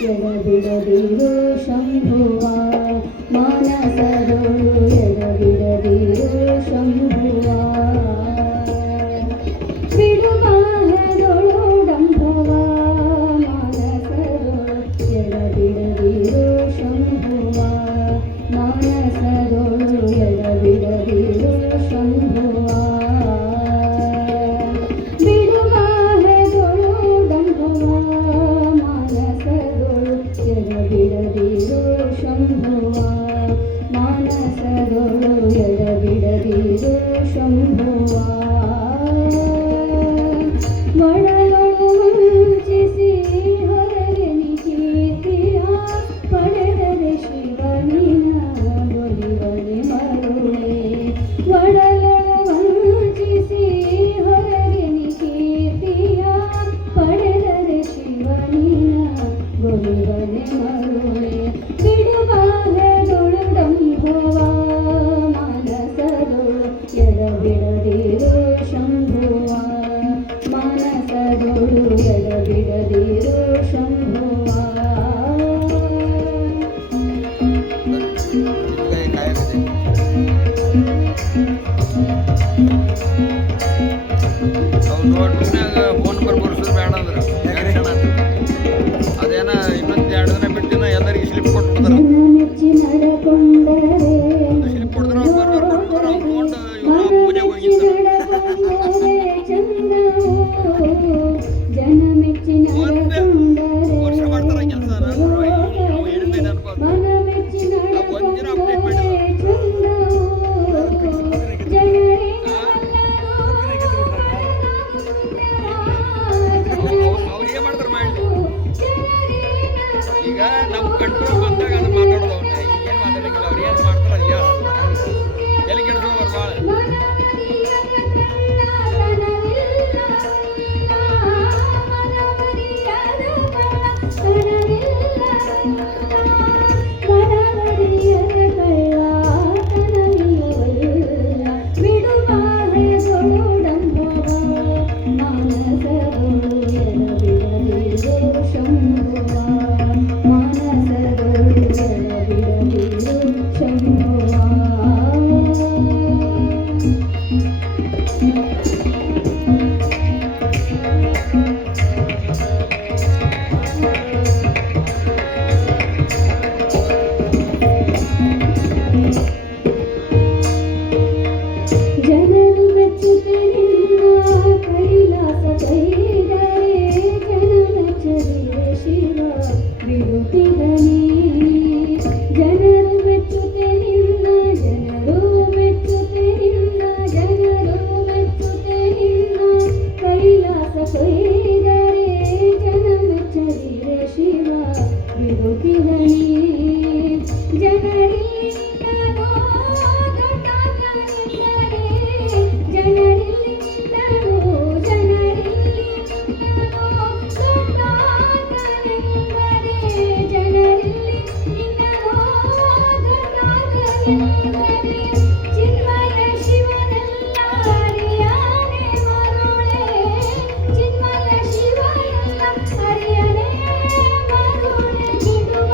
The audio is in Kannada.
ಎಡಬಿಡದಿರು ಶಂಭುವ ಮಾನಸದೊಳು ಎಡಬಿಡದಿರು ಶಂಭುವ ಬಿಡುಬಾಹದೊಳು ಡಂಭವ ಮಾನಸದೊಳು ಎಡಬಿಡದಿರು ಶಂಭುವ ಮಾನಸದೊಳು ಎಡಬಿಡದಿರು ಶಂಭುವ ಎಡಬಿಡದಿರು ಶಂಭುವ ಮಾನಸದೊಳು ಎಡಬಿಡದಿರು ಶಂಭುವ ಒಡಲೊಳು ವಂಚಿಸಿ ಹೊರಗೆನಿ ಕೀರ್ತಿಯ ಪಡೆದರೆ ಶಿವನಿನ ಒಲಿವನೆ ಮರುಳೆ ಒಡಲೊಳು ವಂಚಿಸಿ ಹೊರಗೆನಿ ಕೀರ್ತಿಯ ಪಡೆದರೆ ಶಿವನಿನ ಒಲಿವನೆ ಮರುಳೆ ಬಿಡುಬಾಹದೊಳು ಡಂಭವ ಮಾನಸದೊಳು ಎಡಬಿಡದಿರು ಶಂಭುವ ಮಾನಸದೊಳು ಎಡಬಿಡದಿರು ಶಂಭುವ ಫೋನ್ ಬರ್ಸೋದು ಬೇಡ ಅಂದ್ರೆ ಅದೇನ ಇನ್ನೊಂದು 2 ದಿನ ಬಿಟ್ಟಿನ ಎಲ್ಲರಿಗೆ ಸ್ಲಿಪ್ ಕೊಟ್ಬಿಡ್ತಾರೆ ಮೆಚ್ಚಿ ನಡೆಕೊಂಡರೆ ಸ್ಲಿಪ್ ಕೊಡ್ತಾರೆ ಅವ್ರು ಕೊಡ್ತಾರೆ ಅವ್ರು ತೊಗೊಂಡು ಇವ್ರು ಪೂಜೆ ಹೋಗಿರ್ತಾರೆ ಜನ ಮೆಚ್ಚಿ ನಡೆಕೊಂಡರೆ ವರ್ಷ ಮಾಡ್ತಾರೆ ಕೆಲಸ ನಾವು ಹೇಳಿದ್ದೆ ನೆನಪು ಒಂದಿನ ಅಪ್ಡೇಟ್ ಮಾಡಿದ್ರು ಅವ್ರು ಏನು ಮಾಡ್ತಾರೆ ಮಾಡಿ ಈಗ ನಮ್ಮ ಕಂಟ್ರೋಲ್ ಬಂದಾಗ ಅದು ಮಾತಾಡೋದು ಅವ್ನ ಈಗ ಏನು ಮಾತಾಡೋಂಗಿಲ್ಲ ಅವ್ರು ಏನು ಮಾಡ್ತಾರೆ ಅದು ಎಲ್ಲಿ ಕೆಡ್ಸೋರು ಭಾಳ ಚಿನ್ಮಯ ಶಿವನೆಲ್ಲ ಹರಿಯನೇ ಮರುಳೆ ಬಿಡುವ